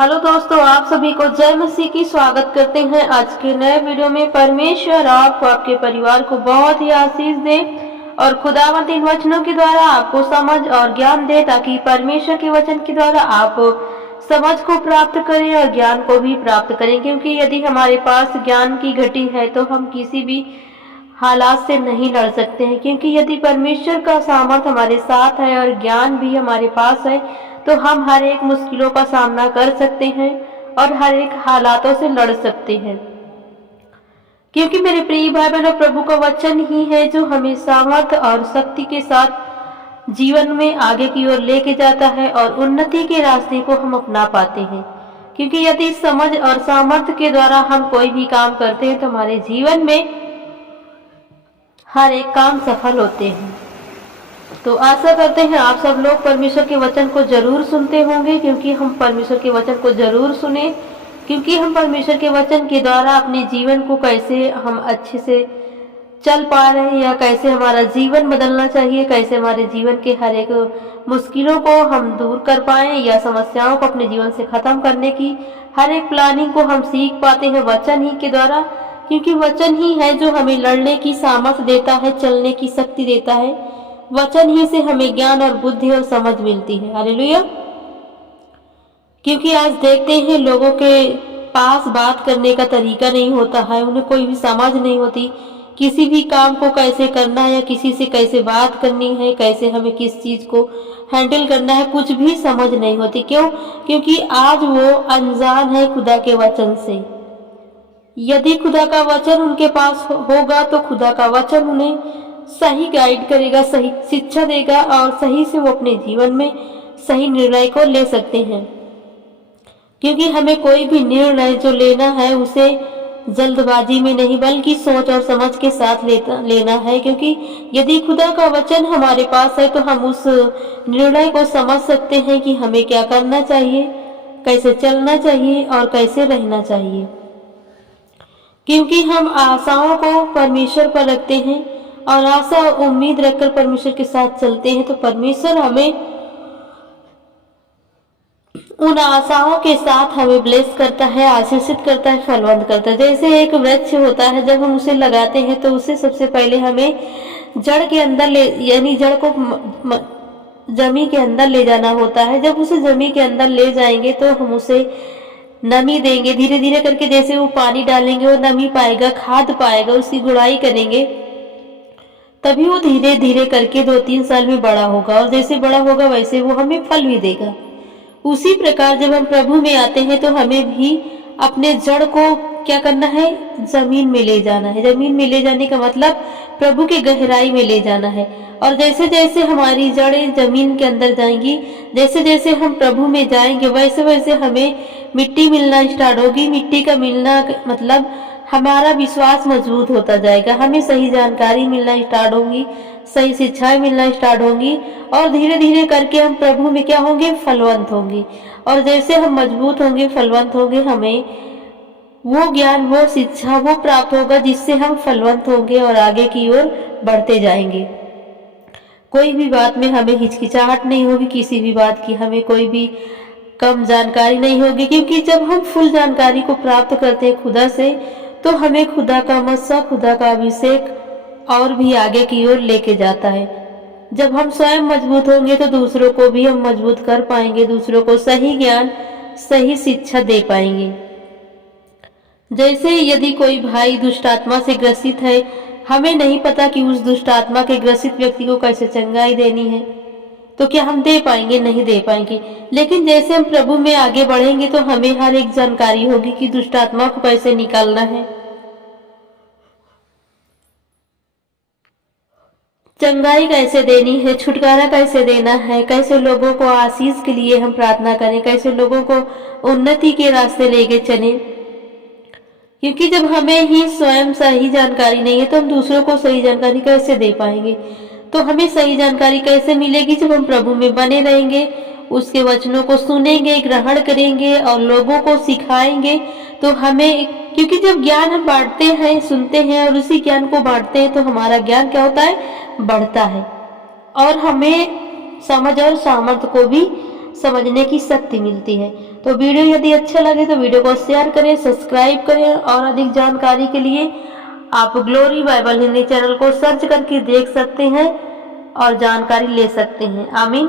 Hello दोस्तों, आप सभी को जय मसीह की स्वागत करते हैं। आज के नए वीडियो में परमेश्वर आपको, आपके परिवार को बहुत ही आशीष दे और खुदावंत इन वचनों के द्वारा आपको समझ और ज्ञान दे, ताकि परमेश्वर के वचन के द्वारा आप समझ को प्राप्त करें और ज्ञान को भी प्राप्त करें। क्योंकि यदि हमारे पास ज्ञान की घटी है तो हम किसी भी हालात से नहीं लड़ सकते हैं। क्योंकि यदि परमेश्वर का सामर्थ हमारे साथ है और ज्ञान भी हमारे पास है तो हम हर एक मुश्किलों का सामना कर सकते हैं और हर एक हालातों से लड़ सकते हैं। क्योंकि मेरे प्रिय भाई बहनों, प्रभु का वचन ही है जो हमें सामर्थ और शक्ति के साथ जीवन में आगे की ओर लेके जाता है और उन्नति के रास्ते को हम अपना पाते हैं। क्योंकि यदि समझ और सामर्थ्य के द्वारा हम कोई भी काम करते हैं तो हमारे जीवन में हर एक काम सफल होते हैं। तो आशा करते हैं आप सब लोग परमेश्वर के वचन को जरूर सुनते होंगे, क्योंकि हम परमेश्वर के वचन को जरूर सुने। क्योंकि हम परमेश्वर के वचन के द्वारा अपने जीवन को कैसे हम अच्छे से चल पा रहे हैं या कैसे हमारा जीवन बदलना चाहिए, कैसे हमारे जीवन के हर एक मुश्किलों को हम दूर कर पाएं या समस्याओं को अपने जीवन से खत्म करने की हर एक प्लानिंग को हम सीख पाते हैं वचन ही के द्वारा। क्योंकि वचन ही है जो हमें लड़ने की सामर्थ्य देता है, चलने की शक्ति देता है। वचन ही से हमें ज्ञान और बुद्धि और समझ मिलती है। हालेलुया। क्योंकि आज देखते हैं लोगों के पास बात करने का तरीका नहीं होता है, उन्हें कोई भी समझ नहीं होती किसी भी काम को कैसे करना है या किसी से कैसे बात करनी है, कैसे हमें किस चीज को हैंडल करना है, कुछ भी समझ नहीं होती। क्यों? क्योंकि आज वो अनजान है खुदा के वचन से। यदि खुदा का वचन उनके पास होगा तो खुदा का वचन उन्हें सही गाइड करेगा, सही शिक्षा देगा और सही से वो अपने जीवन में सही निर्णय को ले सकते हैं। क्योंकि हमें कोई भी निर्णय जो लेना है उसे जल्दबाजी में नहीं बल्कि सोच और समझ के साथ लेना है। क्योंकि यदि खुदा का वचन हमारे पास है तो हम उस निर्णय को समझ सकते हैं कि हमें क्या करना चाहिए, कैसे चलना चाहिए और कैसे रहना चाहिए। क्योंकि हम आशाओं को परमेश्वर पर रखते हैं और आशा और उम्मीद रखकर परमेश्वर के साथ चलते हैं तो परमेश्वर हमें उन आशाओं के साथ हमें ब्लेस करता है, आशीषित करता है, फलवंत करता है। जैसे एक वृक्ष होता है, जब हम उसे लगाते हैं तो उसे सबसे पहले हमें जड़ के अंदर यानी जड़ को जमीन के अंदर ले जाना होता है। जब उसे जमीन के अंदर ले जाएंगे तो हम उसे नमी देंगे, धीरे धीरे करके जैसे वो पानी डालेंगे वो नमी पाएगा, खाद पाएगा, उसकी गुड़ाई करेंगे, तभी वो धीरे धीरे करके 2-3 साल में बड़ा होगा और जैसे बड़ा होगा वैसे वो हमें फल भी देगा। उसी प्रकार जब हम प्रभु में आते हैं तो हमें भी अपने जड़ को क्या करना है, जमीन में ले जाना है। जमीन में ले जाने का मतलब प्रभु के गहराई में ले जाना है। और जैसे जैसे हमारी जड़ें जमीन के अंदर जाएंगी, जैसे जैसे हम प्रभु में जाएंगे वैसे वैसे हमें मिट्टी मिलना स्टार्ट होगी। मिट्टी का मिलना मतलब हमारा विश्वास मजबूत होता जाएगा, हमें सही जानकारी मिलना स्टार्ट होगी, सही शिक्षाएं मिलना स्टार्ट होंगी और धीरे धीरे करके हम प्रभु में क्या होंगे, फलवंत होंगे। और जैसे हम मजबूत होंगे, फलवंत होंगे, हमें वो ज्ञान, वो शिक्षा, वो प्राप्त होगा जिससे हम फलवंत होंगे और आगे की ओर बढ़ते जाएंगे। कोई भी बात में हमें हिचकिचाहट नहीं होगी, किसी भी बात की हमें कोई भी कम जानकारी नहीं होगी। क्योंकि जब हम फुल जानकारी को प्राप्त करते हैं खुदा से तो हमें खुदा का मस्सा, खुदा का अभिषेक और भी आगे की ओर लेके जाता है। जब हम स्वयं मजबूत होंगे तो दूसरों को भी हम मजबूत कर पाएंगे, दूसरों को सही ज्ञान, सही शिक्षा दे पाएंगे। जैसे यदि कोई भाई दुष्ट आत्मा से ग्रसित है, हमें नहीं पता कि उस दुष्ट आत्मा के ग्रसित व्यक्ति को कैसे चंगाई देनी है, तो क्या हम दे पाएंगे? नहीं दे पाएंगे। लेकिन जैसे हम प्रभु में आगे बढ़ेंगे तो हमें हर एक जानकारी होगी कि दुष्ट आत्मा को कैसे निकालना है, चंगाई कैसे देनी है, छुटकारा कैसे देना है, कैसे लोगों को आशीष के लिए हम प्रार्थना करें, कैसे लोगों को उन्नति के रास्ते लेके चलें। क्योंकि जब हमें ही स्वयं सही जानकारी नहीं है तो हम दूसरों को सही जानकारी कैसे दे पाएंगे। तो हमें सही जानकारी कैसे मिलेगी? जब हम प्रभु में बने रहेंगे, उसके वचनों को सुनेंगे, ग्रहण करेंगे और लोगों को सिखाएंगे। तो हमें, क्योंकि जब ज्ञान हम बांटते हैं, सुनते हैं और उसी ज्ञान को बांटते हैं तो हमारा ज्ञान क्या होता है, बढ़ता है और हमें समझ और सामर्थ्य को भी समझने की शक्ति मिलती है। तो वीडियो यदि अच्छा लगे तो वीडियो को शेयर करें, सब्सक्राइब करें और अधिक जानकारी के लिए आप ग्लोरी बाइबल हिंदी चैनल को सर्च करके देख सकते हैं और जानकारी ले सकते हैं। आमीन।